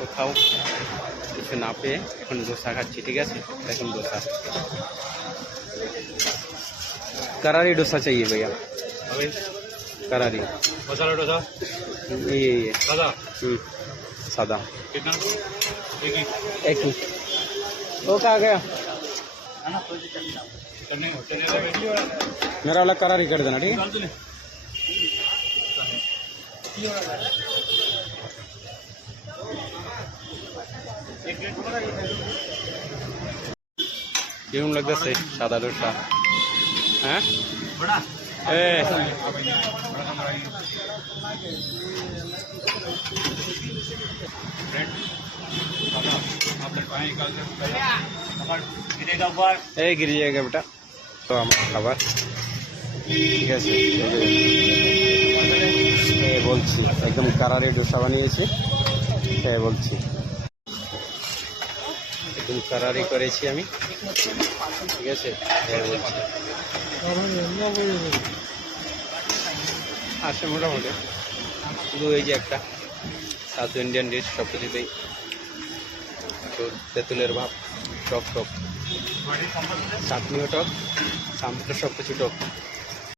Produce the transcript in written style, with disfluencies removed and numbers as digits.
কোথাও কিছু না পেয়ে এখন ডোসা খাচ্ছি। ঠিক আছে, এখন डोसा करारी डोसा चाहिए भैया। करारी मसाला डोसा ये सादा सादा कितना एक ही। वो कहाँ गया? मेरा वाला करारी कर देना। ठीक है, কেমন লাগতেছে সাদা ডোসা? হ্যাঁ गिर जाएगा बेटा। तो আমার খাবার ঠিক আছে, বলছি একদম কারারি ডোসা বানিয়েছি, বলছি একদম কারারি করেছি আমি। ঠিক আছে, বলছি আসে মোটামুটি, শুধু এই যে একটা সাউথ ইন্ডিয়ান ডিশ, সব কিছুতেই তেঁতুলের ভাব, টক টক, চাটনিও টক, সামটা সব কিছু টক।